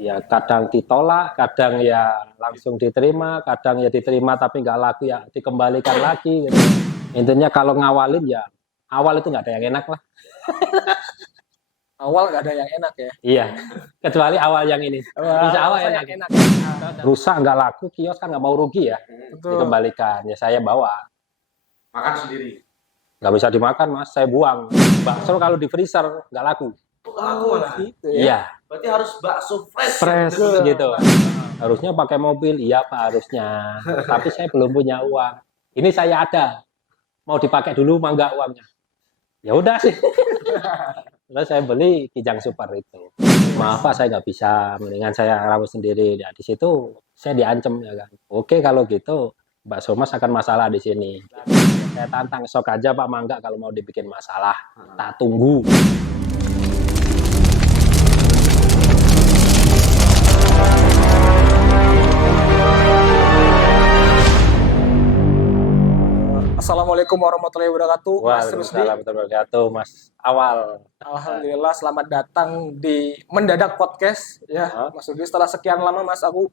Ya kadang ditolak, kadang ya langsung diterima, kadang ya diterima tapi nggak laku ya dikembalikan lagi gitu. Intinya kalau ngawalin ya awal itu nggak ada yang enak lah. Awal nggak ada yang enak ya. Iya, kecuali awal yang ini. Insya Allah Awal enak. yang enak. Rusak nggak laku, kios kan nggak mau rugi ya, Betul. dikembalikan. Ya saya bawa. Makan sendiri. Nggak bisa dimakan mas, saya buang. Bakso kalau di freezer nggak laku. Aku malah. Gitu ya. Iya, Berarti harus bakso fresh. fresh Betul. gitu. Harusnya pakai mobil, iya pak harusnya. Tapi saya belum punya uang. Ini saya ada, mau dipakai dulu mah nggak uangnya. Ya udah sih. Terus saya beli Kijang Super itu. Maaf pak, saya nggak bisa. Mendingan saya rawat sendiri. Ya di situ saya diancam ya kan. Oke kalau gitu, Mbak Somas akan masalah di sini. Saya tantang sok aja Pak Mangga kalau mau dibikin masalah. Tak tunggu. Assalamualaikum warahmatullahi wabarakatuh. Mas Rusdi. Waalaikumsalam warahmatullahi wabarakatuh, Mas Awal. Alhamdulillah selamat datang di Mendadak Podcast ya, Mas Rusdi. Setelah sekian lama Mas, aku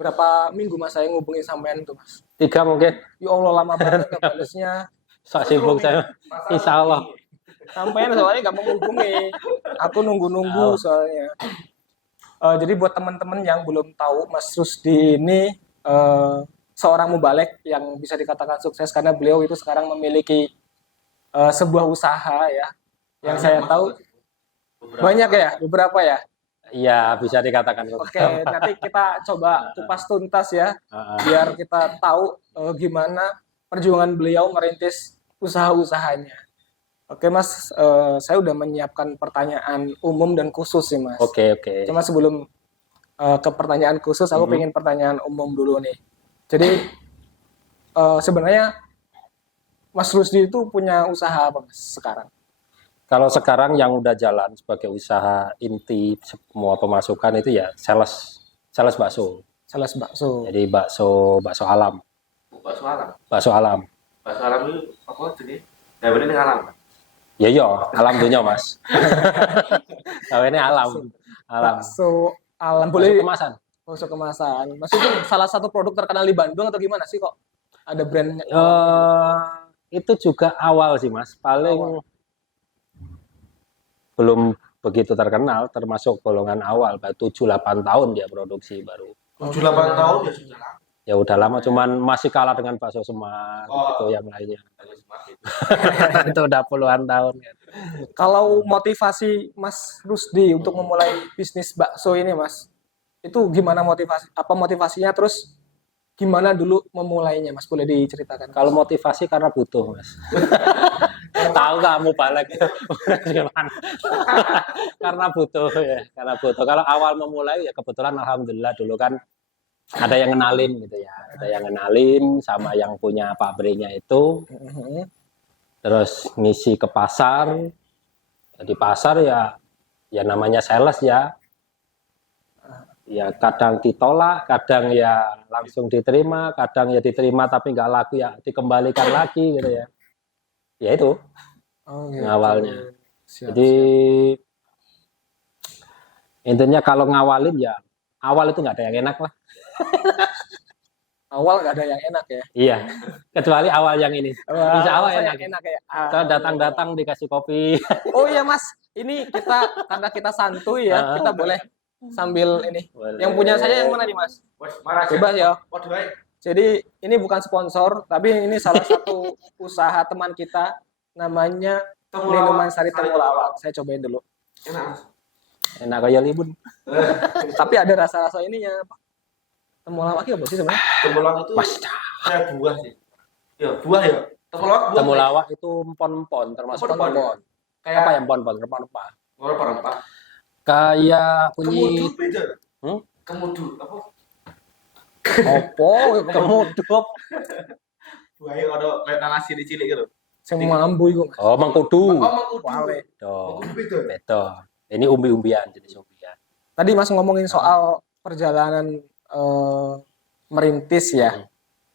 berapa minggu Mas saya ngubungin sampean tuh Mas. 3 mungkin. Ya Allah lama banget nggak balesnya. Sok sibuk saya. Insya Allah. Sampean soalnya nggak mau menghubungi. Aku nunggu-nunggu soalnya. Jadi buat teman-teman yang belum tahu, Mas Rusdi ini seorang mubalek yang bisa dikatakan sukses karena beliau itu sekarang memiliki sebuah usaha ya. Yang saya tahu banyak ya, beberapa ya. Iya, bisa dikatakan. Oke, nanti kita coba kupas tuntas ya, biar kita tahu gimana perjuangan beliau merintis usaha-usahanya. Oke Mas, saya udah menyiapkan pertanyaan umum dan khusus sih Mas. Oke. Cuma sebelum ke pertanyaan khusus, aku pengen pertanyaan umum dulu nih. Jadi sebenarnya Mas Rusdi itu punya usaha apa Mas sekarang? Kalau sekarang yang udah jalan sebagai usaha inti semua pemasukan itu ya sales bakso. Sales bakso. Jadi bakso alam. Bakso alam. Bakso alam. Bakso alam itu apa jenis? Ya bener dengan alam. Ya alam dunia Mas. Kalau ini alam. Bakso alam boleh kemasan. Bakso kemasan. Mas itu salah satu produk terkenal di Bandung atau gimana sih kok? Ada brandnya? Itu juga awal sih Mas. Paling belum begitu terkenal, termasuk golongan awal. 7-8 tahun dia produksi baru. 7-8 tahun ya sudah lama. Ya udah lama, cuman masih kalah dengan bakso Semar gitu yang lainnya. Itu udah puluhan tahun. Kalau motivasi Mas Rusdi untuk memulai bisnis bakso ini Mas, itu gimana motivasinya, terus gimana dulu memulainya Mas, boleh diceritakan? Kalau motivasi karena butuh Mas. Tahu kamu balik gimana? Karena butuh ya, karena butuh. Kalau awal memulai ya kebetulan alhamdulillah dulu kan ada yang kenalin gitu ya, ada yang kenalin sama yang punya pabriknya itu. Terus ngisi ke pasar. Di pasar ya namanya sales ya. Ya kadang ditolak, kadang ya langsung diterima, kadang ya diterima tapi nggak laku ya dikembalikan lagi gitu ya. Ya itu gitu. ngawalnya. Jadi intinya kalau ngawalin ya awal itu nggak ada yang enak lah. Awal nggak ada yang enak ya. Iya, kecuali awal yang ini. Insya Allah enak. Ya. Kita datang dikasih kopi. Oh iya Mas, ini karena kita santuy ya, kita boleh sambil ini. Boleh. Yang punya saya yang mana nih Mas? Bebas ya. Jadi ini bukan sponsor, tapi ini salah satu usaha teman kita, namanya minuman sari temulawak. Saya cobain dulu. Enak kayak libun. Tapi ada rasa-rasa ininya. Temulawak apa sih sebenarnya? Temulawak itu kayak buah sih. Ya buah ya. Temulawak itu empon-empon, termasuk empon. Kayak apa yang empon-empon? Rempah-rempah. Rempah-rempah. Kayak kunyit. Kemudu beda. Kemudu apa? Opo, kemudu. Buah yang ada kayak nanas cilik-cilik gitu. Semua ambu itu. Oh, mengkudu. Wale. Betul. Ini umbi-umbian, jenis umbian. Tadi Mas ngomongin soal perjalanan merintis ya.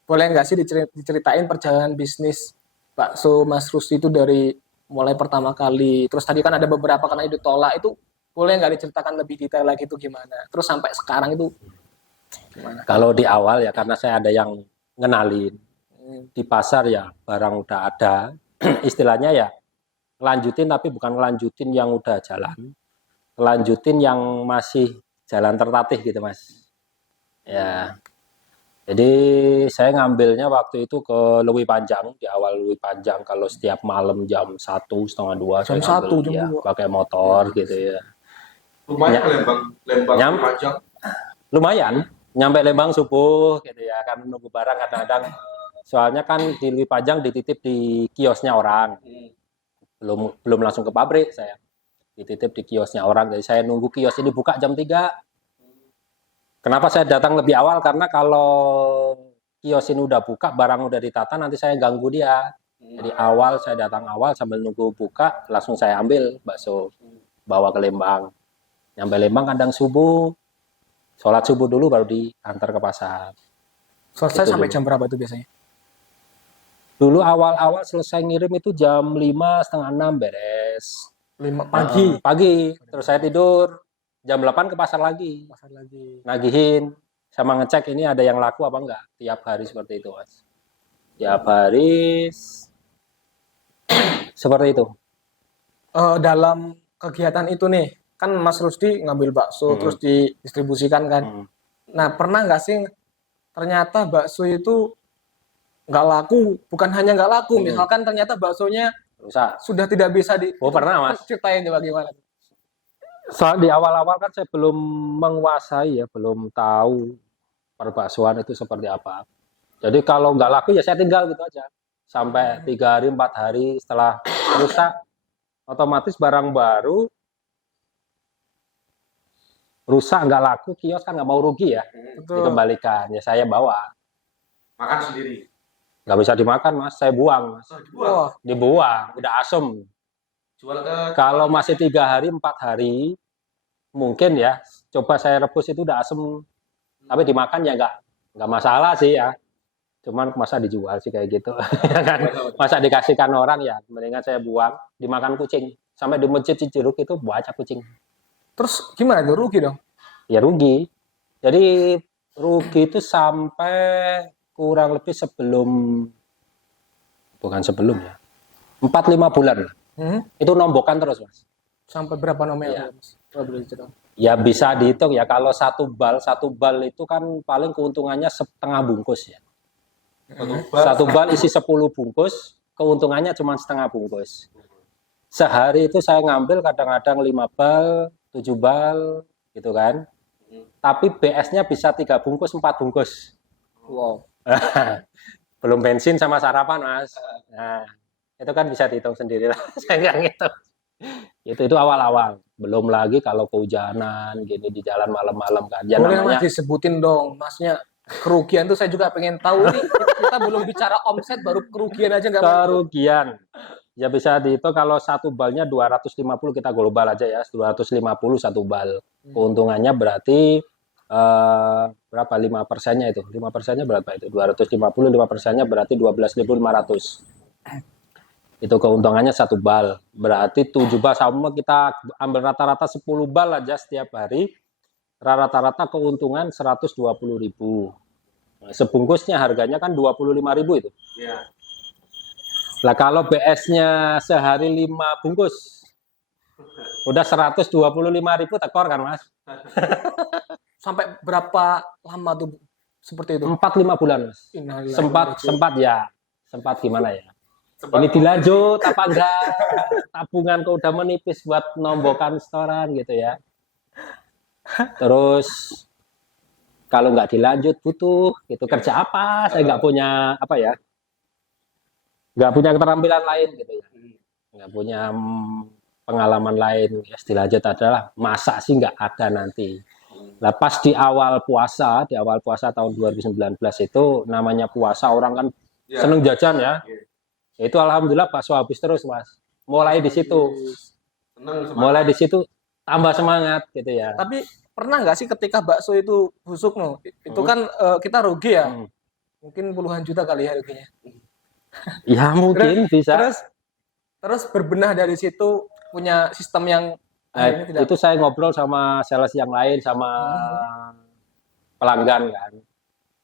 Boleh nggak sih diceritain perjalanan bisnis bakso Mas Rusdi itu dari mulai pertama kali, terus tadi kan ada beberapa karena ditolak, itu Boleh nggak diceritakan lebih detail lagi itu gimana? Terus sampai sekarang itu gimana? Kalau di awal ya karena saya ada yang ngenalin Hmm. di pasar ya barang udah ada, istilahnya ya lanjutin tapi bukan lanjutin yang udah jalan, lanjutin yang masih jalan tertatih gitu Mas. Ya, jadi saya ngambilnya waktu itu ke Lewi Panjang, di awal Lewi Panjang kalau setiap malam jam 1, setengah 2 Jam saya 1, ngambil jam ya 2. pakai motor gitu ya. Lumayan Lembang Nyam- panjang. Lumayan, nyampe Lembang subuh gitu ya kan nunggu barang kadang-kadang. Soalnya kan di Lewi Panjang dititip di kiosnya orang, belum langsung ke pabrik saya. Dititip di kiosnya orang, jadi saya nunggu kios ini buka jam 3. Kenapa saya datang lebih awal? Karena kalau kios ini udah buka, barang udah ditata, nanti saya ganggu dia. Jadi awal saya datang awal sambil nunggu buka, langsung saya ambil bakso, bawa ke Lembang. Nyampe Lembang kadang subuh, sholat subuh dulu baru diantar ke pasar. Selesai Itu sampai dulu. jam berapa itu biasanya? Dulu awal-awal selesai ngirim itu jam 5, setengah 6 beres. 5 pagi. Pagi, terus saya tidur, jam 8 ke pasar lagi. Pasar lagi. Nagihin, sama ngecek ini ada yang laku apa enggak. Tiap hari seperti itu Mas. Tiap hari seperti itu. Dalam kegiatan itu nih, kan Mas Rusdi ngambil bakso terus didistribusikan kan. Hmm. Nah, pernah nggak sih ternyata bakso itu nggak laku, bukan hanya nggak laku, misalkan ternyata baksonya Rusak. sudah tidak bisa di. Oh pernah Mas. Ceritain coba gimana? Soal di awal-awal kan saya belum menguasai ya, belum tahu perbaksoan itu seperti apa. Jadi kalau nggak laku ya saya tinggal gitu aja. Sampai 3 hari, 4 hari setelah rusak, otomatis barang baru rusak nggak laku, kios kan nggak mau rugi ya, Betul. dikembalikan. Ya saya bawa. Makan sendiri. Nggak bisa dimakan Mas, saya buang Mas. Dibuang. Wah, Dibuang, udah asem. Jual ke Kalau masih 3 hari, 4 hari, mungkin ya, coba saya rebus itu udah asem. Tapi dimakan ya nggak masalah sih ya. Cuman masa dijual sih kayak gitu. Ya kan? Masa dikasihkan orang ya, mendingan saya buang, dimakan kucing. Sampai di masjid Cijeruk itu banyak kucing. terus gimana tuh, rugi dong? Ya rugi. Jadi rugi itu sampai kurang lebih bukan sebelum ya, 4-5 bulan. Itu nombokan terus Mas. Sampai berapa nominal, Iya. Mas? Coba boleh diceritain. Ya bisa dihitung ya, kalau satu bal itu kan paling keuntungannya setengah bungkus ya. Satu bal isi 10 bungkus, keuntungannya cuma setengah bungkus. Sehari itu saya ngambil kadang-kadang 5 bal, 7 bal, gitu kan. Tapi BS-nya bisa 3 bungkus, 4 bungkus. Wow. Belum bensin sama sarapan, Mas. Nah, itu kan bisa dihitung sendiri lah. Saya nggak ngitung. Itu awal-awal. Belum lagi kalau kehujanan, gini di jalan malam-malam kan. Ya Boleh namanya Mas disebutin dong, Masnya kerugian tuh saya juga pengen tahu nih. Kita belum bicara omset, baru kerugian aja nggak mau. kerugian. Ya bisa dihitung kalau satu balnya 250, kita global aja ya, 250 satu bal. Keuntungannya berarti berapa 5%-nya itu? 5%-nya berapa itu? 250, 5%-nya berarti 12.500. Itu keuntungannya satu bal. Berarti 7 bal, sama kita ambil rata-rata 10 bal aja setiap hari. Rata-rata keuntungan 120.000. Nah, sebungkusnya harganya kan 25.000 itu. ya. Lah kalau BS-nya sehari 5 bungkus, udah 125.000 tekor kan Mas? Sampai berapa lama tuh seperti itu? 4-5 bulan Mas. Innalillahi. Sempat gimana ya? Ini dilanjut apa enggak? Tabungan kok udah menipis buat nombokan setoran gitu ya. Terus kalau nggak dilanjut butuh gitu, kerja apa? Saya nggak punya apa ya? Nggak punya keterampilan lain gitu ya. Nggak punya pengalaman lain. Ya, dilanjut adalah masa sih nggak ada nanti. Nah, pas di awal puasa tahun 2019 itu namanya puasa, orang kan seneng jajan ya. Itu alhamdulillah bakso habis terus Mas. Mulai di situ. Mulai di situ tambah semangat gitu ya. Tapi pernah nggak sih ketika bakso itu busuk no? Itu kan kita rugi ya. Mungkin puluhan juta kali ya ruginya. Ya mungkin bisa. Terus berbenah dari situ, punya sistem yang Nah, Akhirnya tidak. itu saya ngobrol sama sales yang lain, sama pelanggan kan.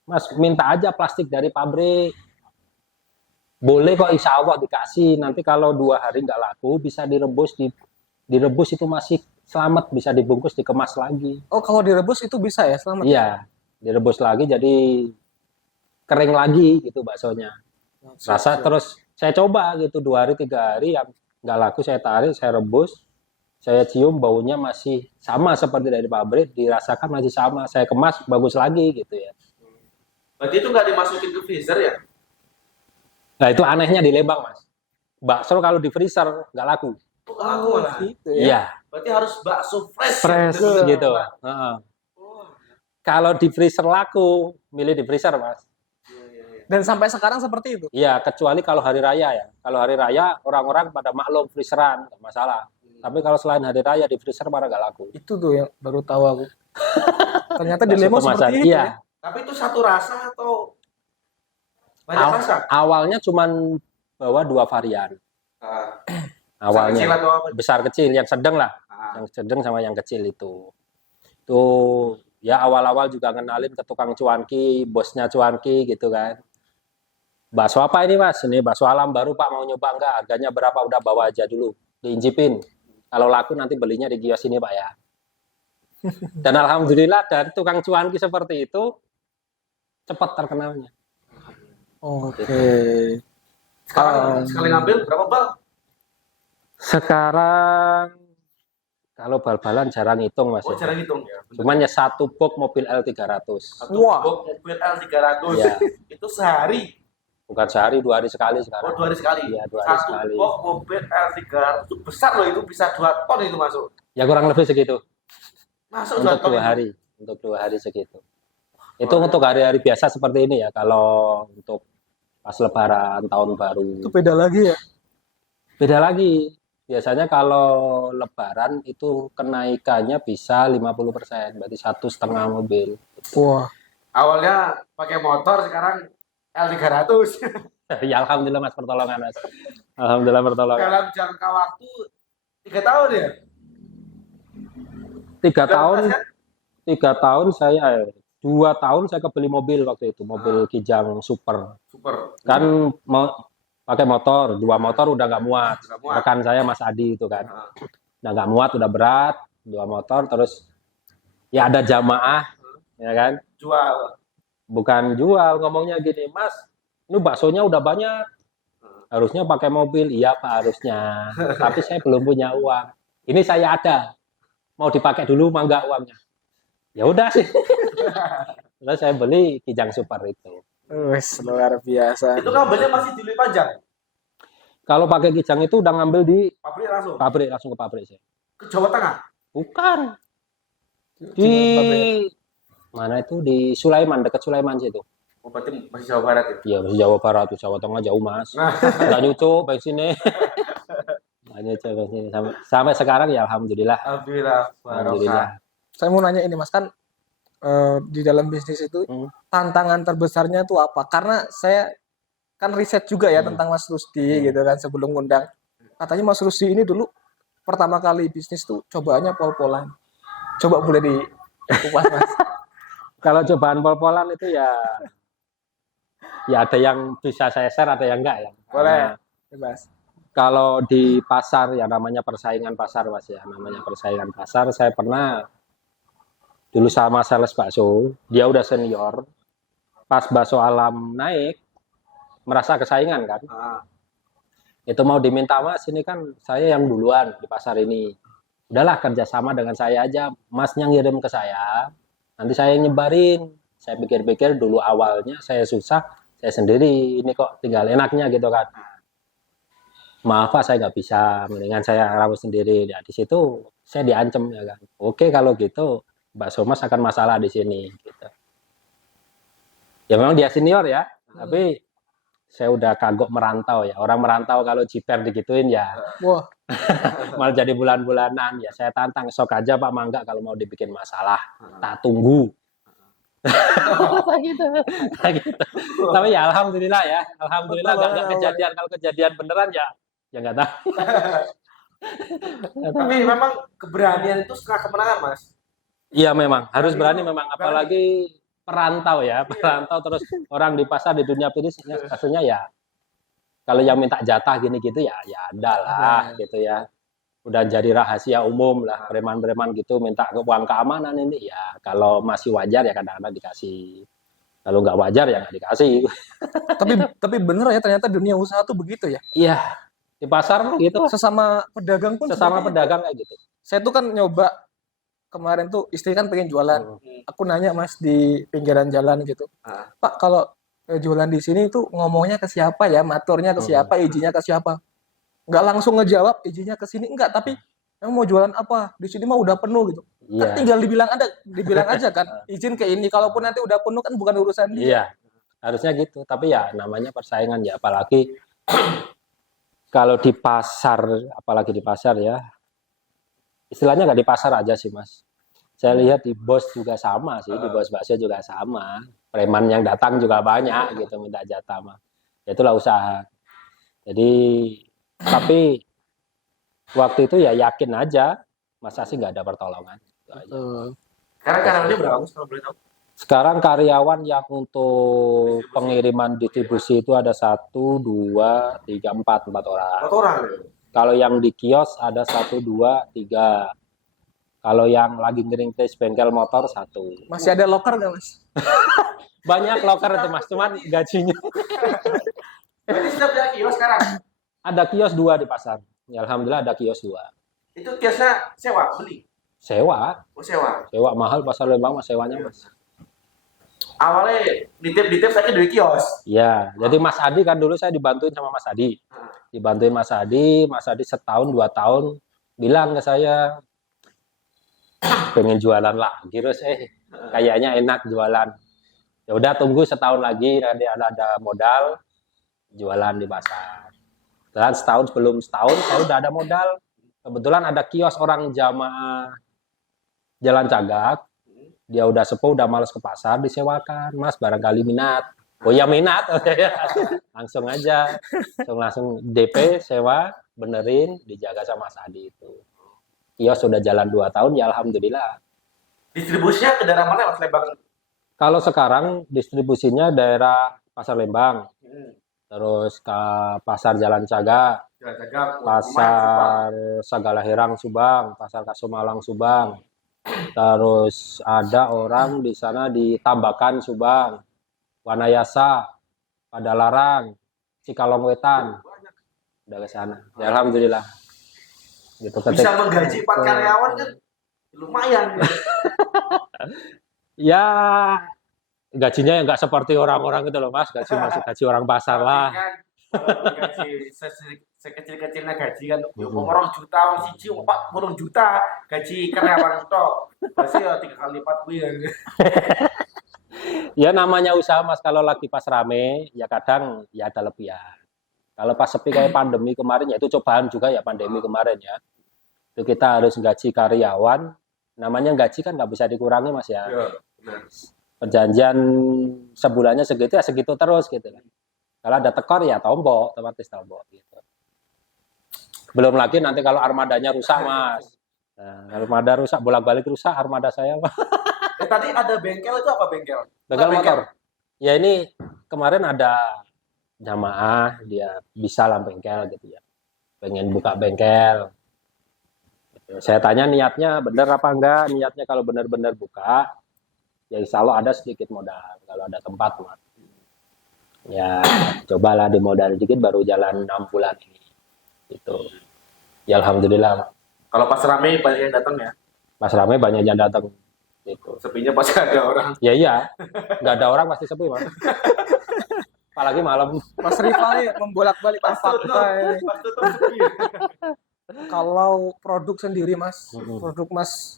Mas, minta aja plastik dari pabrik. Boleh kok, insya Allah dikasih. Nanti kalau 2 hari nggak laku, bisa direbus. Direbus itu masih selamat, bisa dibungkus, dikemas lagi. Oh, kalau direbus itu bisa ya selamat. Iya, direbus lagi jadi kering lagi gitu baksonya. Rasa terus saya coba gitu 2 hari 3 hari yang nggak laku saya tarik, saya rebus, saya cium baunya masih sama seperti dari pabrik, dirasakan masih sama, saya kemas bagus lagi gitu ya. Berarti itu nggak dimasukin ke freezer ya? Nah itu anehnya di Lembang mas, bakso kalau di freezer nggak laku. Oh, nggak laku malah. Gitu ya. Iya, Berarti harus bakso fresh. fresh Bener-bener. gitu. Heeh. Oh, Kalau di freezer laku, milih di freezer mas. iya, iya, iya. Dan sampai sekarang seperti itu. Iya, kecuali kalau hari raya ya. Kalau hari raya orang-orang pada maklum freezeran, nggak masalah. Tapi kalau selain hari raya di freezer malah nggak laku. Itu tuh yang baru tahu aku. Ternyata di Bakso Lembang kemasan. seperti itu Iya. ya. Tapi itu satu rasa atau banyak rasa? Awalnya cuman bawa 2 varian. Ah, Awalnya kecil atau apa? besar kecil, yang sedang lah, Ah, yang sedang sama yang kecil itu. Ya awal-awal juga kenalin ke tukang cuanki, bosnya cuanki gitu kan. Bakso apa ini mas? Ini bakso alam baru pak, mau nyoba enggak? Harganya berapa? Udah bawa aja dulu, diincipin. Kalau laku nanti belinya di kios ini pak ya. Dan alhamdulillah dari tukang cuanki seperti itu cepat terkenalnya. Oke. sekali ngambil berapa bal? Sekarang kalau bal-balan jarang hitung mas. Oh, Ya. jarang hitung ya. Cuman ya 1 box mobil L300. Satu Wah. box mobil L300. Iya. Itu sehari. Bukan sehari, 2 hari sekali Oh, sekarang. 2 hari sekali. Iya, 2 hari Satu sekali. box mobil L300 itu besar loh, itu bisa 2 ton itu masuk. Ya kurang lebih segitu. Masuk 2 Untuk ton. 2 hari. Untuk 2 hari segitu. Itu untuk hari-hari biasa seperti ini ya. Kalau untuk pas lebaran, tahun baru. Itu beda lagi ya. Beda lagi. Biasanya kalau lebaran itu kenaikannya bisa 50%. Berarti 1,5 mobil. Wah. Awalnya pakai motor, sekarang L300. Ya alhamdulillah mas pertolongan mas. Alhamdulillah pertolongan. Dalam jangka waktu 3 tahun ya? 3 tahun, Kan? 3 tahun saya 2 tahun saya kebeli mobil waktu itu, mobil Kijang Super. Super. Kan mau pakai motor, 2 motor udah nggak muat. Nggak muat. Rekan saya Mas Adi itu kan, Nah, udah nggak muat, udah berat, 2 motor terus ya ada jamaah, ya kan? jual. Bukan jual, ngomongnya gini, Mas, ini baksonya udah banyak, harusnya pakai mobil. Iya Pak harusnya, tapi saya belum punya uang. Ini saya ada, mau dipakai dulu mah nggak uangnya? Ya udah sih. Terus saya beli Kijang Super itu. Wes, luar biasa. Itu kabelnya masih di panjang. Kalau pakai Kijang itu udah ngambil di Pabrik langsung. pabrik, langsung ke pabrik sih. Ke Jawa Tengah. Bukan. Di mana itu? Di Sulaiman, dekat Sulaiman situ. Oh, berarti masih Jawa Barat ya? Iya, masih Jawa Barat tuh, Jawa Tengah jauh mas. Nah. Nggak nyucuk baik sini. Nggak nyucuk baik sini. Sampai sekarang ya alhamdulillah. Alhamdulillah. Alhamdulillah. Saya mau nanya ini Mas, kan di dalam bisnis itu tantangan terbesarnya itu apa? Karena saya kan riset juga ya tentang Mas Rusdi gitu kan sebelum ngundang. Katanya Mas Rusdi ini dulu pertama kali bisnis tuh cobaannya pol-polan. Coba boleh dikupas Mas. Kalau cobaan pol-polan itu ya ada yang bisa saya share, ada yang enggak ya. Boleh. Nah, Bebas. kalau di pasar ya namanya persaingan pasar mas ya, namanya persaingan pasar. Saya pernah dulu sama sales bakso, dia udah senior. Pas bakso alam naik, merasa kesaingan kan. Ah. Itu mau diminta mas, ini kan saya yang duluan di pasar ini. Udahlah kerjasama dengan saya aja, masnya ngirim ke saya. Nanti saya yang nyebarin. Saya pikir-pikir dulu awalnya saya susah, saya sendiri. Ini kok tinggal enaknya gitu kan. Maaf Pak, saya nggak bisa. Mendingan saya rawat sendiri. Ya, di situ saya diancam ya kan. Oke kalau gitu, bakso mas akan masalah di sini. Gitu. Ya memang dia senior ya, tapi saya udah kagok merantau ya. Orang merantau kalau jiper digituin ya, Wah, malah jadi bulan-bulanan. Ya saya tantang, sok aja Pak Mangga kalau mau dibikin masalah. Tak tunggu. gitu. Tapi ya alhamdulillah ya, alhamdulillah nggak kejadian. Kalau kejadian beneran ya nggak tahu. Tapi memang keberanian itu setengah kemenangan, Mas. Iya memang harus berani Berani, memang, berani. apalagi perantau ya, perantau terus orang di pasar di dunia bisnisnya aslinya ya kalau yang minta jatah gini gitu ya ada lah gitu ya. Udah jadi rahasia umum lah preman-preman gitu minta uang keamanan ini ya kalau masih wajar ya kadang-kadang dikasih. Kalau nggak wajar ya nggak dikasih. Tapi bener ya ternyata dunia usaha tuh begitu ya. Iya di pasar gitu Sesama pedagang pun sesama seperti itu. pedagang kayak gitu. Saya tuh kan nyoba kemarin tuh istri kan pengen jualan. Aku nanya Mas di pinggiran jalan gitu. Ah. Pak kalau jualan di sini tuh ngomongnya ke siapa ya? Maturnya ke siapa? Izinnya ke siapa? Nggak langsung ngejawab izinnya ke sini enggak, tapi emang mau jualan apa? Di sini mah udah penuh gitu. Kan Iya. tinggal dibilang aja kan izin ke ini. Kalaupun nanti udah penuh kan bukan urusan dia. Iya, harusnya gitu. Tapi ya namanya persaingan ya, apalagi kalau di pasar, apalagi di pasar ya, istilahnya nggak di pasar aja sih Mas. Saya lihat di bos juga sama sih, di bos bakso juga sama. Preman yang datang juga banyak gitu minta jatah mah. Itulah usaha. Jadi, tapi waktu itu ya yakin aja, masa sih nggak ada pertolongan. Itu aja. Sekarang karyawannya berapa, Mas, kalau boleh tahu? Sekarang karyawan yang untuk pengiriman distribusi itu ada 1, 2, 3, 4 orang. 4 orang. Kalau yang di kios ada 1, 2, 3. Kalau yang lagi ngiring tes bengkel motor 1. Masih ada loker nggak Mas? Banyak loker itu Mas, cuman gajinya. Jadi sudah punya kios sekarang. Ada kios 2 di pasar. Ya, alhamdulillah ada kios 2. Itu kiosnya sewa, beli. Sewa, Oh, sewa. sewa mahal pasar Lembang Mas sewanya Mas. Awalnya nitip saya dari kios. Ya, jadi Mas Adi kan dulu saya dibantuin sama Mas Adi. Dibantuin Mas Adi setahun 2 tahun bilang ke saya pengen jualan lagi terus kayaknya enak jualan. Ya udah tunggu setahun lagi nanti ada modal jualan di pasar. Dan sebelum setahun saya udah ada modal. Kebetulan ada kios orang jamaah Jalan Cagak. Dia udah sepuh, udah males ke pasar, disewakan. Mas, barangkali minat. Oh ya minat. Langsung aja. Langsung DP, sewa, benerin, dijaga sama Mas Adi itu. Kios sudah jalan 2 tahun, ya alhamdulillah. Distribusinya ke daerah mana, Mas, Lembang? Kalau sekarang distribusinya daerah Pasar Lembang, terus ke Pasar Jalan Cagak, Jalan Cagak, Pasar Sagala Herang Subang, Pasar Kasumalang Subang. Terus ada orang di sana di Tambakan Subang, Wanayasa, Padalarang, Cikalong Wetan. Udah ke sana. Ya, alhamdulillah. Gitu bisa menggaji 4 karyawan kan lumayan. Ya gajinya nggak seperti orang-orang itu loh Mas, gaji masuk gaji orang pasar lah. Kan, gaji sekecil-kecilnya gaji kan, orang juta, orang siji, 40 juta gaji karyawan itu, pasti ya 3 kali lipat kan. Ya namanya usaha Mas, kalau lagi pas rame ya kadang ya ada lebihan. Kalau pas sepi kayak pandemi kemarin ya itu cobaan juga ya pandemi kemarin ya. Itu kita harus gaji karyawan, namanya gaji kan nggak bisa dikurangi Mas ya. Perjanjian sebulannya segitu ya segitu terus gitu kan. Kalau ada tekor ya tombok, otomatis tombok gitu. Belum lagi nanti kalau armadanya rusak Mas. Nah, armada rusak, bolak-balik rusak armada saya. Tadi ada bengkel itu apa bengkel? Bengkel motor. Ya ini kemarin ada jamaah dia bisa lah bengkel gitu ya. Pengen buka bengkel. Saya tanya niatnya bener apa enggak, niatnya kalau benar-benar buka, ya insya Allah ada sedikit modal, kalau ada tempat mah. Ya cobalah dimodal dikit baru jalan 6 bulan ini. Gitu. Ya alhamdulillah. Kalau pas rame banyak yang datang ya? Pas rame banyak yang datang. Gitu. Sepinya pasti ada orang. Ya iya, nggak ada orang pasti sepi Mas. Apalagi malam. Mas Rival nih membolak-balik fakta ini. Kalau produk sendiri Mas, produk Mas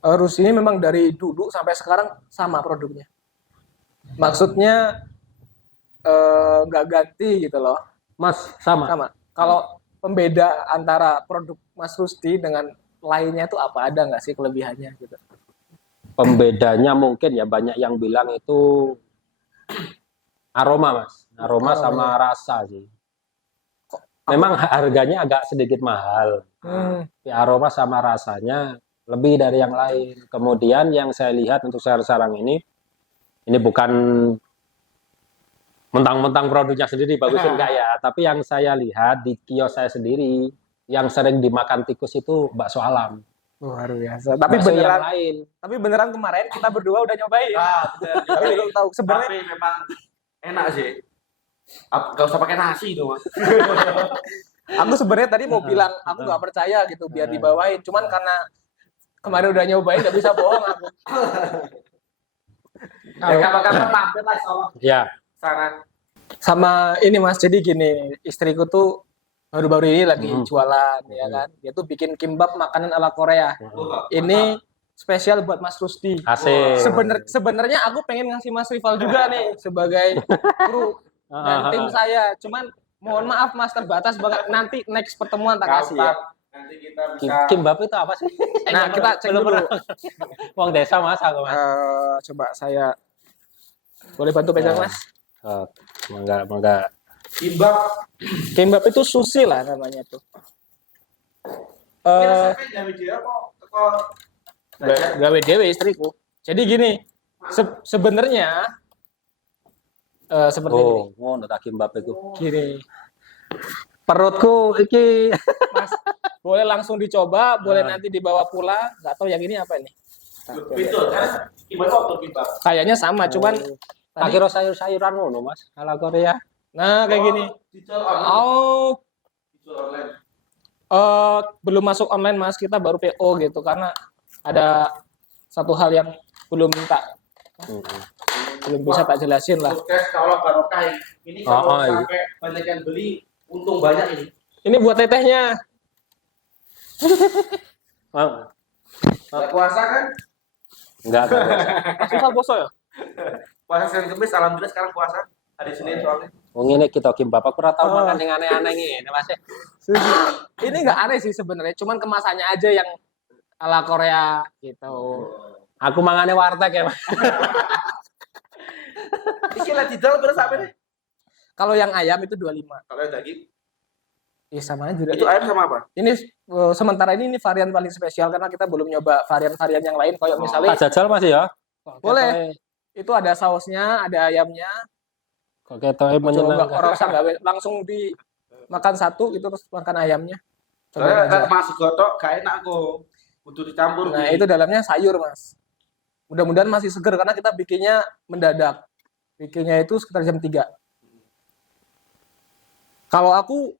Rus ini memang dari dulu sampai sekarang sama produknya. Maksudnya nggak ganti gitu loh. Mas, sama. Sama. Kalau pembeda antara produk Mas Rusti dengan lainnya itu apa? Ada nggak sih kelebihannya gitu? Pembedanya mungkin ya banyak yang bilang itu aroma Mas. Aroma sama rasa sih. Memang harganya agak sedikit mahal. Hmm. Tapi aroma sama rasanya lebih dari yang lain. Kemudian yang saya lihat untuk sekarang ini bukan mentang-mentang produknya sendiri bagus enggak ya. Tapi yang saya lihat di kios saya sendiri, yang sering dimakan tikus itu bakso alam. Luar biasa. Tapi Bakso yang beneran, lain. kemarin kita berdua udah nyobain. bener. Tapi belum tahu sebenarnya. Tapi memang enak sih. Gak usah pakai nasi itu mas. Aku sebenarnya tadi mau bilang aku nggak percaya gitu biar dibawain. Cuman karena kemarin udah nyobain nggak bisa bohong aku. Ya kapan-kapan mampir lah sama Ya, sana. Sama ini Mas, jadi gini, istriku tuh baru-baru ini lagi jualan ya kan. Dia tuh bikin kimbap makanan ala Korea. Ini spesial buat Mas Rusdi. asik. Sebenarnya aku pengen ngasih Mas Rival juga nih sebagai kru dan tim saya. Cuman mohon maaf Mas, terbatas banget. Nanti next pertemuan tak kasih ya. Nanti kita bisa. Kimbap itu apa sih? Nah, kita cek dulu. Wong desa mas aku mas. Coba saya boleh bantu pegang Mas? Oh, mangga. Kimbap itu sushi lah namanya tuh. Gawe dewe istriku. Jadi gini, sebenarnya seperti ini. Oh, ngono tak kimbap itu. Gini, Perutku iki Mas, boleh langsung dicoba, boleh nanti dibawa pulang. Nggak tahu yang ini apa ini. Betul kan? Kimbap. Kayaknya sama, cuman tak kira sayur-sayuran ngono mas. Ala Korea. nah kayak gini. Oh, belum masuk online Mas, kita baru PO gitu karena ada satu hal yang belum bisa tak jelasin lah. Sukses kalau barokah ini kalau iya. sampai banyak yang beli untung banyak ini. Ini buat tetehnya. Oh, Nggak puasa kan? enggak. Asal poso ya? Puasa Senin Kamis, alhamdulillah sekarang puasa. Hari Senin soalnya. Wong ini kita kimbap aku ora tau makan sing aneh-aneh ngene Mas. Ini nggak aneh sih sebenarnya, cuman kemasannya aja yang ala Korea gitu. Aku mangane warteg ya Mas. Iki lah didol terus apa nih? Kalau yang ayam itu 25. Kalau yang daging, Ya sama aja. itu ayam sama apa? Ini sementara ini varian paling spesial karena kita belum nyoba varian-varian yang lain. Kayak misalnya Tak jajal Mas ya. boleh. Itu ada sausnya, ada ayamnya. Kok ketoke Coba menyenangkan. orang usah gawe langsung dimakan satu itu terus makan ayamnya. Coba Soalnya aja. masuk gotok gak enak kok. Butuh dicampur. Nah, itu dalamnya sayur, Mas. Mudah-mudahan masih seger karena kita bikinnya mendadak. Bikinnya itu sekitar jam 3. Kalau aku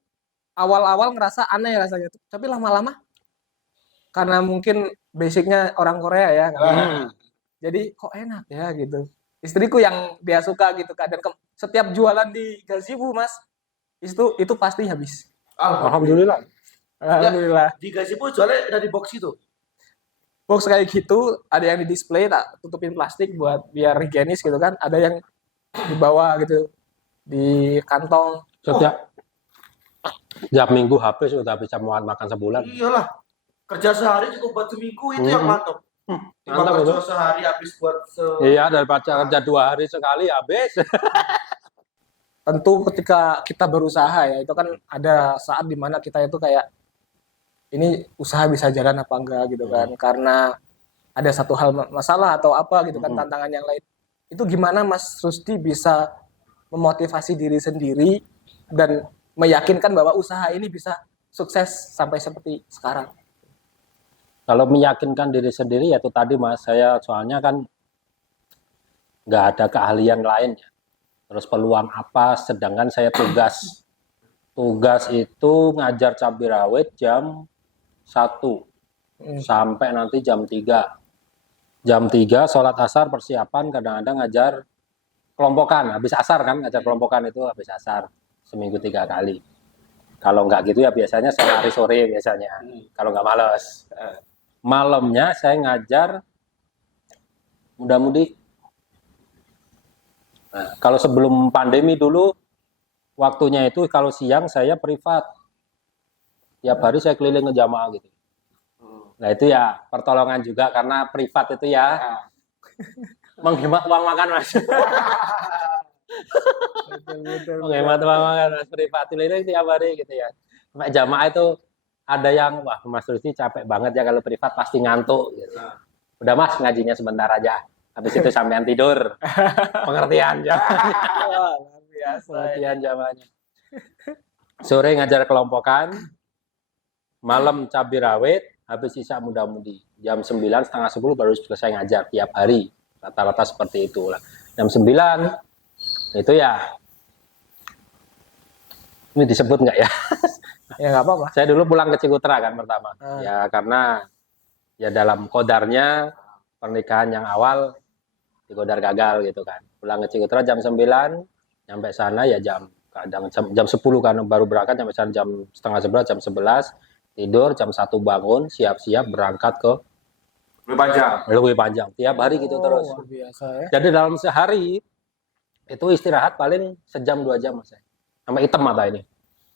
awal-awal ngerasa aneh rasanya, tapi lama-lama karena mungkin basicnya orang Korea ya, jadi kok enak ya gitu. Istriku yang dia suka gitu kan, dan setiap jualan di gazebo Mas, itu pasti habis. Alhamdulillah. Alhamdulillah. Di gazebo jualnya dari box itu. Box kayak gitu, ada yang di display tak tutupin plastik buat biar higienis gitu kan, ada yang dibawa gitu di kantong. Setiap minggu habis sudah bisa muat makan sebulan. Iyalah. Kerja sehari cukup buat seminggu itu yang mantap. Mantap Kerja itu. sehari habis buat Iya, daripada kerja 2 hari sekali habis. Tentu ketika kita berusaha ya, itu kan ada saat dimana kita itu kayak ini usaha bisa jalan apa enggak gitu kan, karena ada satu hal masalah atau apa gitu kan, tantangan yang lain. Itu gimana Mas Rusdi bisa memotivasi diri sendiri dan meyakinkan bahwa usaha ini bisa sukses sampai seperti sekarang? Kalau meyakinkan diri sendiri ya itu tadi Mas, saya soalnya kan nggak ada keahlian lain ya. Terus peluang apa, sedangkan saya tugas. Tugas itu ngajar cabai rawit jam 1 sampai nanti jam 3. Jam 3 sholat asar persiapan, kadang-kadang ngajar kelompokan. Habis asar kan, ngajar kelompokan itu habis asar. Seminggu 3 kali. Kalau nggak gitu ya biasanya saya lari sore biasanya. Kalau nggak males. Malamnya saya ngajar muda-mudi. Nah, kalau sebelum pandemi dulu, waktunya itu kalau siang saya privat. Tiap hari saya keliling ke jamaah gitu. Nah itu ya pertolongan juga karena privat itu ya menghemat uang makan Mas. Betul. Menghemat uang makan Mas privat ini tiap hari gitu ya. Sampai jamaah itu ada yang wah Mas Rusdi capek banget ya kalau privat pasti ngantuk gitu. Udah Mas ngajinya sebentar aja. Habis itu sampean tidur. Pengertian ya. Wah, luar biasa. Pengertian jamaahnya. Sore ngajar kelompokan, malam cabai rawit, habis isya muda-mudi. Jam 9, setengah 10 baru selesai ngajar tiap hari. Rata-rata seperti itu lah. Jam 9 itu ya ini disebut nggak ya? Ya nggak apa-apa. Saya dulu pulang ke Cikutra kan pertama. Ah. Ya karena ya dalam kodarnya pernikahan yang awal di kodar gagal gitu kan. Pulang ke Cikutra jam 9, nyampe sana ya kadang jam 10 kan baru berangkat, nyampe sana jam setengah 11, jam 11 tidur, jam 1 bangun, siap-siap berangkat ke lebih panjang. Tiap hari gitu terus. Luar biasa ya. Jadi dalam sehari itu istirahat paling sejam 2 jam Mas. Sampai hitam mata ini.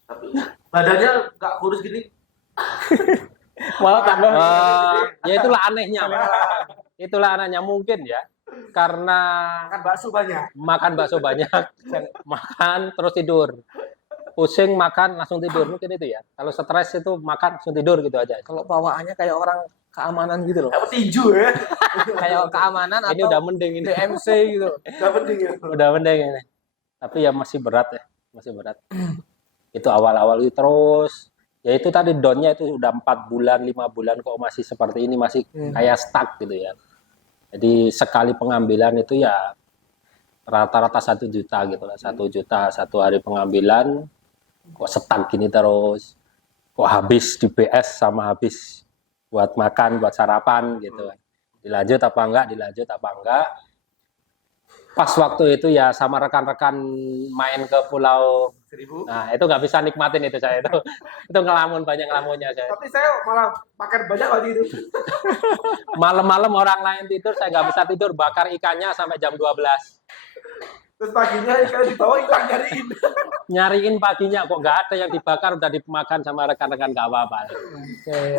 Tapi badannya nggak kurus gini. Malah tambah. Ya itulah anehnya, Mas. Itulah anehnya mungkin ya. Karena Makan bakso banyak. makan bakso banyak, makan terus tidur. Pusing makan langsung tidur, mungkin itu ya. Kalau stres itu makan langsung tidur gitu aja. Kalau bawaannya kayak orang keamanan gitu loh. Apa tinju ya? Kayak keamanan Ini atau udah mending ini. DMC gitu. Nggak penting ya. Udah mending ini. Tapi ya masih berat ya, masih berat. Itu awal-awal itu terus. Ya itu tadi downnya itu udah 4 bulan, 5 bulan kok masih seperti ini, masih kayak stuck gitu ya. Jadi sekali pengambilan itu ya rata-rata 1 juta gitu lah, 1 juta satu hari pengambilan, kok stuck gini terus, kok habis di BS sama habis buat makan, buat sarapan gitu. Dilanjut apa enggak. Pas waktu itu ya sama rekan-rekan main ke Pulau, 1000. nah itu nggak bisa nikmatin itu saya itu ngelamun, banyak ngelamunnya saya. Tapi saya malah makan banyak waktu itu. Malam-malam orang lain tidur, saya nggak bisa tidur, bakar ikannya sampai jam 12. Terus paginya ikan di bawah hilang nyariin. Nyariin paginya kok nggak ada yang dibakar, udah dimakan sama rekan-rekan nggak apa-apa.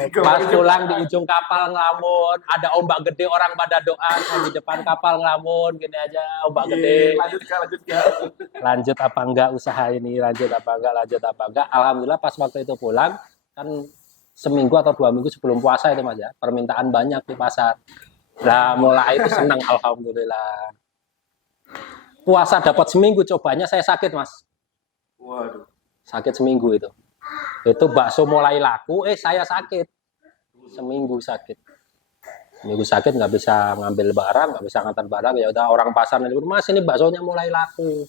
Oke. Pas pulang di ujung kapal ngelamun, ada ombak gede, orang pada doa, saya di depan kapal ngelamun gini aja, ombak gede. Lanjut. Lanjut apa enggak usaha ini, lanjut apa enggak. Alhamdulillah pas waktu itu pulang kan seminggu atau 2 minggu sebelum puasa itu Mas ya, permintaan banyak di pasar. Nah mulai itu senang, alhamdulillah. Puasa dapat seminggu, cobanya saya sakit Mas, Waduh. sakit seminggu itu bakso mulai laku, saya sakit seminggu sakit nggak bisa ngambil barang, nggak bisa ngantar barang, ya udah orang pasar nih, Mas ini baksonya mulai laku.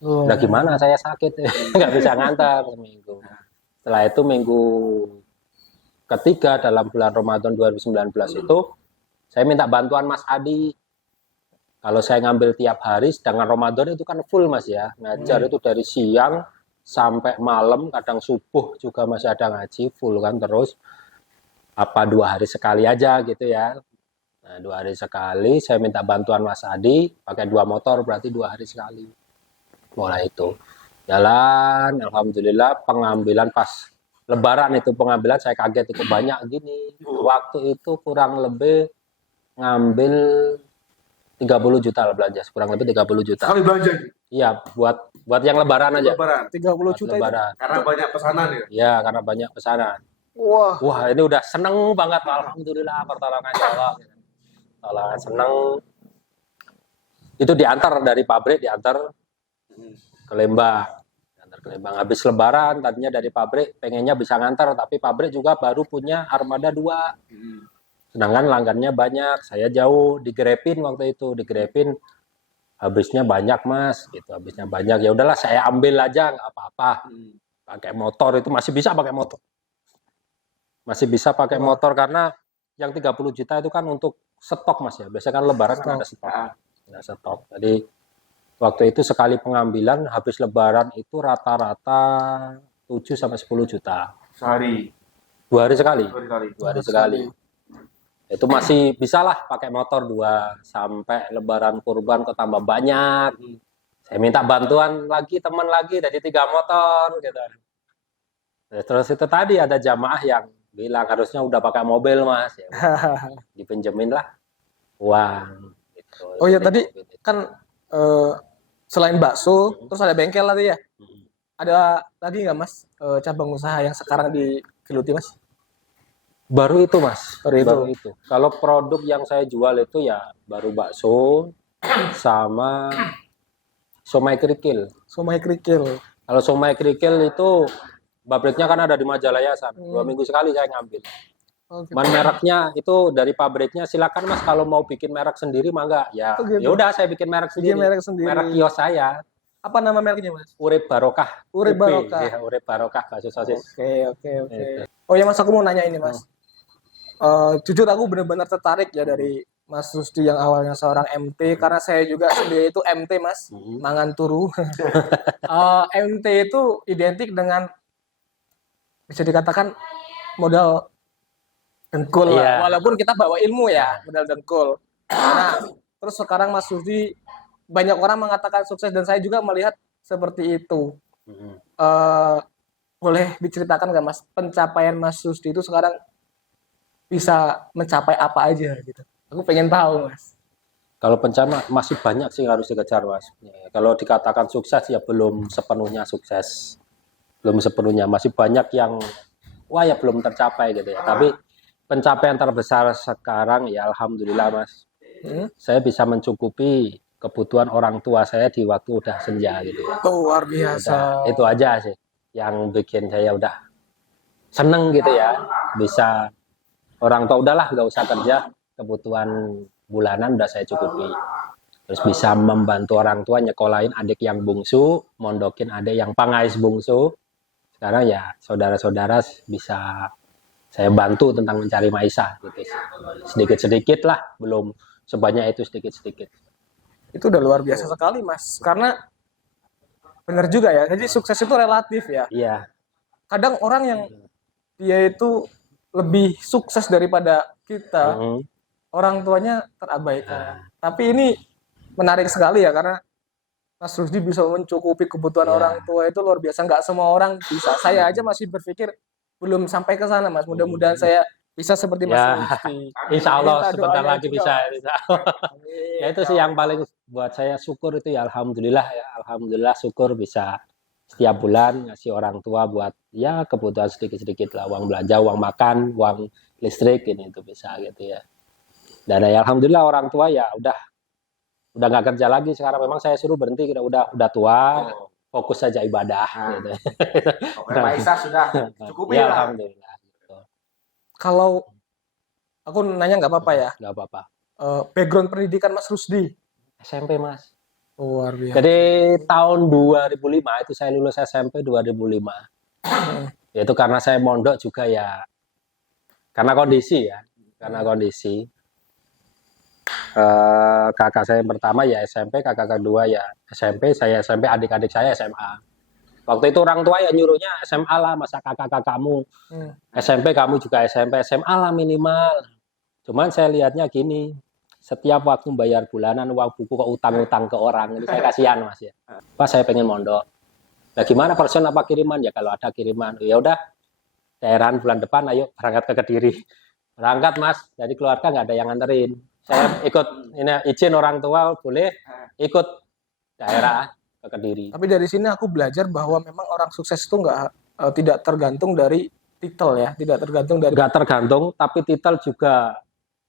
Nah gimana saya sakit nggak bisa ngantar seminggu. Setelah itu minggu ketiga dalam bulan Ramadan 2019 itu saya minta bantuan Mas Adi. Kalau saya ngambil tiap hari, sedangkan Ramadan itu kan full Mas ya, ngajar itu dari siang sampai malam, kadang subuh juga masih ada ngaji full kan, terus apa 2 hari sekali aja gitu ya. Nah 2 hari sekali saya minta bantuan Mas Adi, pakai 2 motor berarti 2 hari sekali. Mulai itu jalan, alhamdulillah pengambilan pas Lebaran itu pengambilan saya kaget itu banyak gini. Waktu itu kurang lebih ngambil 30 juta lah belanja, kurang lebih 30 juta. Sekali belanja. Iya, buat yang Lebaran aja. Lebaran. 30 juta itu. Lebaran. Karena banyak pesanan ya. Iya, karena banyak pesanan. Wah, Wah, ini udah seneng banget, alhamdulillah pertolongannya Allah. Pertolongan seneng. Itu diantar dari pabrik, diantar ke Lembang. Diantar ke Lembang. Habis Lebaran, tadinya dari pabrik pengennya bisa ngantar, tapi pabrik juga baru punya armada 2. Sedangkan langgannya banyak, saya jauh, digrepin waktu itu, habisnya banyak Mas, gitu, habisnya banyak. Ya udahlah saya ambil aja, nggak apa-apa. Pakai motor itu masih bisa pakai motor. Masih bisa pakai motor karena yang 30 juta itu kan untuk stok Mas ya. Biasanya kan Lebaran kan ada stok. Ada stok. Jadi waktu itu sekali pengambilan habis Lebaran itu rata-rata 7 sampai 10 juta. Sehari. 2 hari sekali. 2 hari sekali. Itu masih bisa lah pakai motor 2 sampai Lebaran kurban kok tambah banyak. Saya minta bantuan lagi teman lagi dari 3 motor gitu. Terus itu tadi ada jamaah yang bilang harusnya udah pakai mobil Mas ya. Dipinjemin lah uang gitu. Oh ya tadi kan Selain bakso, terus ada bengkel tadi ya. Mm-mm. Ada lagi nggak Mas cabang usaha yang sekarang digeluti Mas? Baru itu mas, Baru itu. baru itu. Kalau produk yang saya jual itu ya baru bakso sama somai kerikil. Somai kerikil. Kalau somai kerikil itu pabriknya kan ada di Majalaya sana. 2 minggu sekali saya ngambil. Oh, gitu. Man mereknya itu dari pabriknya, silakan mas kalau mau bikin merek sendiri mangga. Ya, Oh, gitu. ya udah saya bikin merek Bikin sendiri. merek sendiri. Merek kios saya, Apa nama mereknya Mas? Urip Barokah. Urip UP. Barokah. Ya, Urip Barokah bakso sosis. Oke. Gitu. Oh ya Mas, aku mau nanya ini Mas. Jujur aku benar-benar tertarik ya dari Mas Rusdi yang awalnya seorang MT, karena saya juga sendiri itu MT Mas, mangan turu. MT itu identik dengan bisa dikatakan modal dengkul lah. Iya. Walaupun kita bawa ilmu ya, modal dengkul. Nah, terus sekarang Mas Rusdi banyak orang mengatakan sukses dan saya juga melihat seperti itu. Mhm. Boleh diceritakan nggak Mas, pencapaian Mas Rusdi itu sekarang bisa mencapai apa aja gitu? Aku pengen tahu Mas. Kalau pencapaian masih banyak sih yang harus dikejar mas. Ya, kalau dikatakan sukses ya belum sepenuhnya sukses, belum sepenuhnya, masih banyak yang wah ya belum tercapai gitu ya. Tapi pencapaian terbesar sekarang ya alhamdulillah mas, saya bisa mencukupi kebutuhan orang tua saya di waktu udah senja gitu ya. Luar biasa. Itu aja sih yang bikin saya udah seneng gitu ya, bisa orang tua udahlah nggak usah kerja, kebutuhan bulanan udah saya cukupi. Terus bisa membantu orang tua nyekolahin adik yang bungsu, mondokin adik yang pangais bungsu. Sekarang ya saudara-saudara bisa saya bantu tentang mencari maisha gitu. Sedikit-sedikit lah, belum sebanyak itu, sedikit-sedikit. Itu udah luar biasa sekali Mas. Karena benar juga ya. Jadi sukses itu relatif ya. Iya. Kadang orang yang dia itu lebih sukses daripada kita, Mhm. orang tuanya terabaikan. Tapi ini menarik sekali ya, karena Mas Rusdi bisa mencukupi kebutuhan Iya. orang tua itu luar biasa. Nggak semua orang bisa. Saya aja masih berpikir belum sampai ke sana Mas. Mudah-mudahan saya bisa seperti Mas Ya. Rusdi. Insya Allah Minta sebentar doanya lagi juga, bisa. Mas. Insya Allah. Ya itu sih yang paling buat saya syukur itu ya alhamdulillah ya. Alhamdulillah syukur bisa setiap bulan ngasih orang tua buat ya kebutuhan sedikit-sedikit lah, uang belanja, uang makan, uang listrik ini itu bisa gitu ya. Dan ya alhamdulillah orang tua ya udah nggak kerja lagi sekarang, memang saya suruh berhenti, kita udah tua, fokus saja ibadah gitu. Pokoknya maisha sudah cukup Ya lah. alhamdulillah gitu. Kalau aku nanya nggak apa-apa ya, Nggak apa-apa. background pendidikan Mas Rusdi. SMP mas. Luar biasa. Jadi tahun 2005 itu saya lulus SMP 2005. Itu karena saya mondok juga ya, karena kondisi ya, karena kondisi. Kakak saya yang pertama ya SMP, kakak kedua ya SMP, saya SMP, adik-adik saya SMA. Waktu itu orang tua ya nyuruhnya SMA lah, masa kakak-kakakmu SMP, kamu juga SMP, SMA lah minimal. Cuman saya lihatnya gini, setiap waktu bayar bulanan uang buku kok utang-utang ke orang, ini saya kasihan mas ya. Pas saya pengen mondok. Nah gimana persen apa kiriman ya, kalau ada kiriman ya udah daerahan bulan depan ayo berangkat ke Kediri. Berangkat mas, jadi keluarga nggak ada yang nganterin. Saya ikut ini izin orang tua boleh ikut daerah ke Kediri. Tapi dari sini aku belajar bahwa memang orang sukses itu tidak tergantung dari titel ya, tidak tergantung dari. Nggak tergantung, tapi titel juga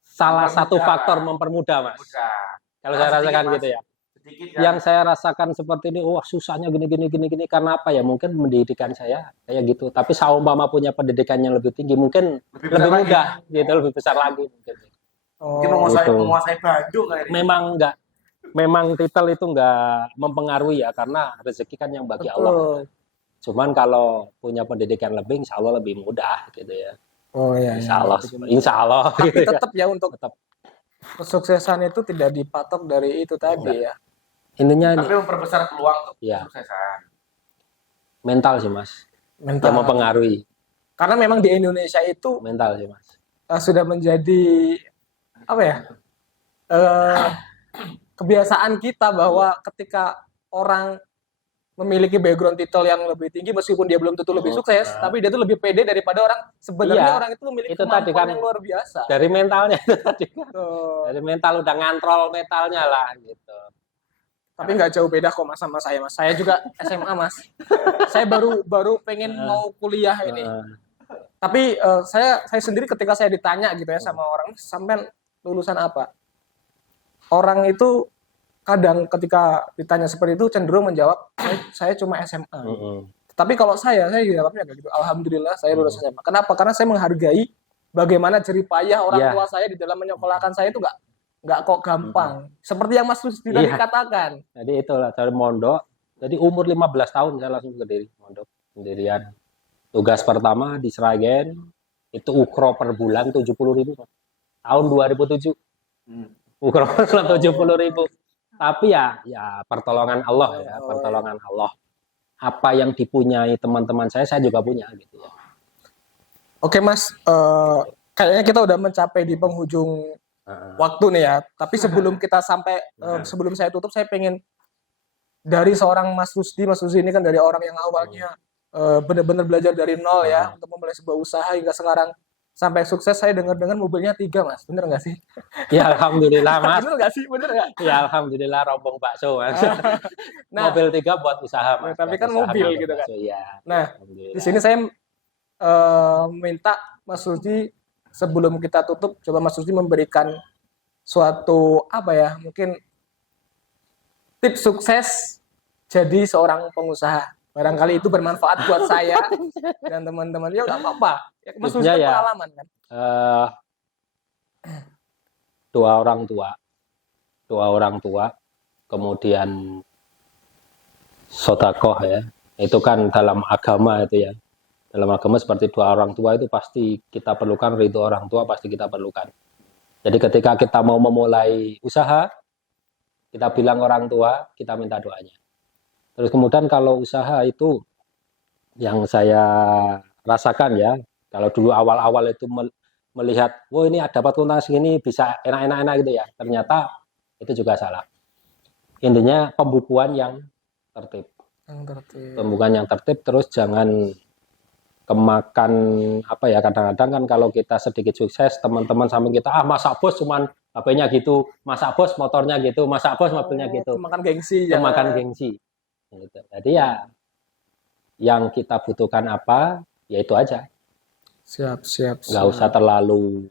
salah satu faktor mempermudah mas. Kalau saya rasakan gitu ya. Yang saya rasakan seperti ini, wah susahnya gini karena apa ya? Mungkin pendidikan saya kayak gitu. Tapi saumpama punya pendidikan yang lebih tinggi, mungkin lebih mudah, gitu, lebih besar lagi mungkin. Mungkin gitu. menguasai Bandung kayak ini. Memang titel itu nggak mempengaruhi ya, karena rezeki kan yang bagi Allah. Betul. Cuman kalau punya pendidikan lebih, insya Allah lebih mudah gitu ya. Oh iya. Insya Allah. Tapi gitu ya. tetap ya untuk kesuksesan itu tidak dipatok dari itu tadi ya. Intinya Tapi memperbesar peluang untuk ya, kesuksesan. mental sih mas, Mental. yang mempengaruhi. Karena memang di Indonesia itu Mental sih mas. sudah menjadi apa ya? Kebiasaan kita bahwa ketika orang memiliki background titel yang lebih tinggi, meskipun dia belum tentu lebih sukses, tapi dia tuh lebih pede daripada orang sebenarnya Iya, orang itu memiliki itu tadi kemampuan kan yang luar biasa. Dari mentalnya itu tadi. Tuh. Dari mental udah ngantrol mentalnya lah gitu. Tapi nggak jauh beda kok mas sama saya mas. Saya juga SMA mas. Saya baru pengen mau kuliah ini. Tapi saya sendiri ketika saya ditanya gitu ya sama orang, sampai lulusan apa? Orang itu kadang ketika ditanya seperti itu cenderung menjawab saya cuma SMA. Tapi kalau saya jawabnya kayak gitu. Alhamdulillah saya lulus SMA. Kenapa? Karena saya menghargai bagaimana jerih payah orang tua saya di dalam menyekolahkan saya itu nggak kok gampang. Seperti yang Mas Rusdi tadi katakan. Jadi itulah dari mondok. Jadi umur 15 tahun saya langsung ke Kediri, mondok sendirian. Tugas pertama di Sragen itu ukro per bulan 70.000 tahun 2007. Ukro per bulan 70.000. Tapi ya pertolongan Allah ya, pertolongan Allah. Apa yang dipunyai teman-teman saya juga punya gitu ya. Oke Mas, kayaknya kita udah mencapai di penghujung waktu nih ya. Tapi sebelum kita sampai, sebelum saya tutup, saya pengen dari seorang Mas Rusdi ini kan dari orang yang awalnya benar-benar belajar dari nol ya untuk memulai sebuah usaha hingga sekarang sampai sukses. Saya dengar-dengar mobilnya 3 Mas, bener nggak sih? Ya alhamdulillah Mas. Bener nggak sih? Bener nggak? Ya alhamdulillah rombong bakso Mas. Nah, mobil 3 buat usaha Mas. Tapi kan mobil gitu kan. Ya, nah di sini saya minta Mas Rusdi sebelum kita tutup, coba Mas Rusdi memberikan suatu apa ya, mungkin tips sukses jadi seorang pengusaha. Barangkali itu bermanfaat buat saya dan teman-teman. Ya nggak apa-apa. Ya, Mas Rusdi pengalaman kan. Dua orang tua, kemudian sodakoh ya. Itu kan dalam agama itu ya. Dalam agama seperti dua orang tua itu pasti kita perlukan, ridho orang tua pasti kita perlukan. Jadi ketika kita mau memulai usaha, kita bilang orang tua, kita minta doanya. Terus kemudian kalau usaha itu yang saya rasakan ya, kalau dulu awal-awal itu melihat, oh ini dapat keuntungan segini bisa enak-enak gitu ya, ternyata itu juga salah. Intinya pembukuan yang tertib. Pembukuan yang tertib, terus jangan kemakan apa ya, kadang-kadang kan kalau kita sedikit sukses, teman-teman samping kita, masa bos cuman HP-nya gitu, masa bos motornya gitu, masa bos mobilnya gitu. Makan gengsi. Makan gengsi. Gitu. Jadi ya yang kita butuhkan apa, ya itu aja. Siap. Nggak usah terlalu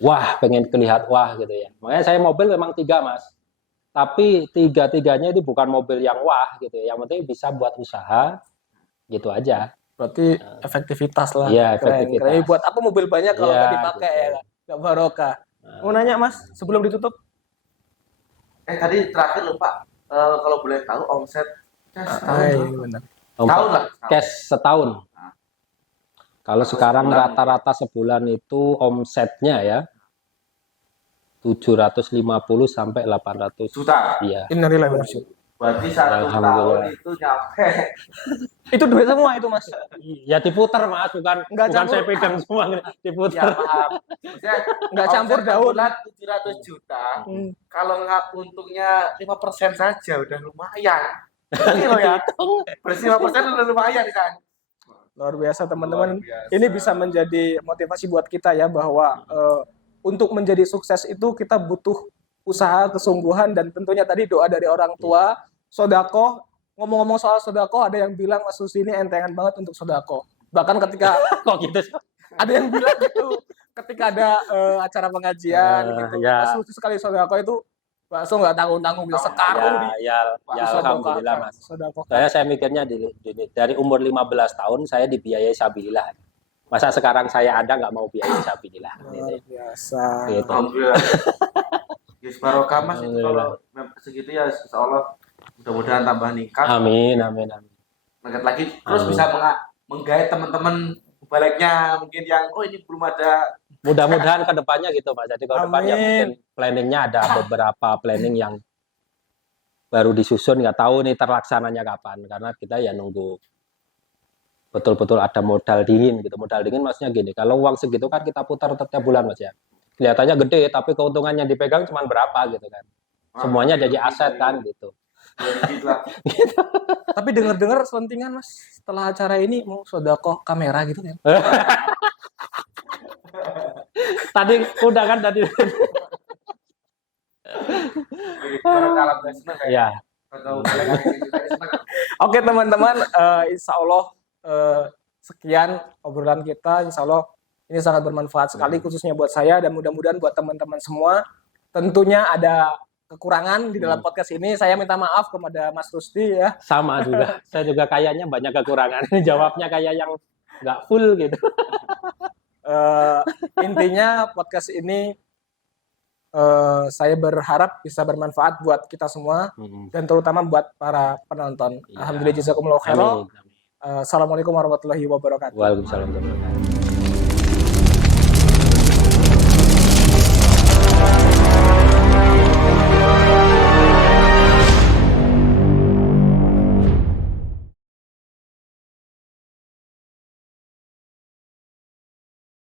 wah, pengen kelihatan wah gitu ya. Makanya saya mobil memang 3 Mas. Tapi 3-3-nya itu bukan mobil yang wah gitu ya. Yang penting bisa buat usaha gitu aja. Berarti efektivitas lah. Iya, efektivitas. Keren. Buat apa mobil banyak kalau nggak dipakai gitu. Ya? Nggak barokah. Mau nanya Mas, sebelum ditutup? Tadi terakhir lupa. Kalau boleh tahu omset benar. Tahun lah. Cash setahun. Kalau sekarang rata-rata sebulan itu omsetnya ya 750 sampai 800 juta. Iya. Innalillahi wa inna. Berarti 1 tahun itu nyampe. Itu duit semua itu Mas. Ya diputar Mas, bukan saya pegang semua, diputar. Ya paham. Maksudnya nggak campur daun. 700 juta. Kalau nggak untungnya 5% saja udah lumayan. Ini loh ya. Bersih 5% udah lumayan kan. Luar biasa teman-teman. Ini bisa menjadi motivasi buat kita ya, bahwa untuk menjadi sukses itu kita butuh usaha, kesungguhan, dan tentunya tadi doa dari orang tua, sodako. Ngomong-ngomong soal sodako, ada yang bilang Mas Rusdi ini entengan banget untuk sodako. Bahkan ketika kok gitu, ada yang bilang gitu, ketika ada acara pengajian gitu, ya. Mas Rusdi sekali sodako itu bakso nggak tanggung-tanggung, bisa sekarung ya alhamdulillah Mas. Saya mikirnya dari umur 15 tahun saya dibiayai sabilillah. Masa sekarang saya ada nggak mau biayai sabilillah. Luar biasa. Gitu. Alhamdulillah. Yes, barokah Mas, itu kalau segitu ya insyaallah mudah-mudahan tambah meningkat. Amin. Meningkat lagi terus bisa menggait teman-teman baliknya mungkin yang ini belum ada. Mudah-mudahan ke depannya gitu Pak. Jadi kalau depannya mungkin planningnya ada beberapa planning yang baru disusun, nggak tahu nih terlaksananya kapan, karena kita ya nunggu betul-betul ada modal dingin gitu. Modal dingin maksudnya gini, kalau uang segitu kan kita putar setiap bulan Mas ya. Kelihatannya gede tapi keuntungan yang dipegang cuma berapa gitu kan. Semuanya jadi aset kan gitu. Gitu. Tapi dengar-dengar selentingan Mas, setelah acara ini mau sedekah kamera gitu kan. Tadi udah kan tadi. Kalau kalah seneng kayak. Ya, Kalau balik lagi ceritanya seneng. Oke teman-teman, insya Allah sekian obrolan kita. Insya Allah ini sangat bermanfaat sekali khususnya buat saya dan mudah-mudahan buat teman-teman semua. Tentunya ada kekurangan di dalam podcast ini. Saya minta maaf kepada Mas Rusdi ya. sama juga. Saya juga kayaknya banyak kekurangan. Jawabnya kayak yang nggak full gitu. Intinya podcast ini saya berharap bisa bermanfaat buat kita semua dan terutama buat para penonton. Iya. Alhamdulillah jazakumullah khairan. Amin. Assalamualaikum warahmatullahi wabarakatuh. Waalaikumsalam warahmatullahi wabarakatuh.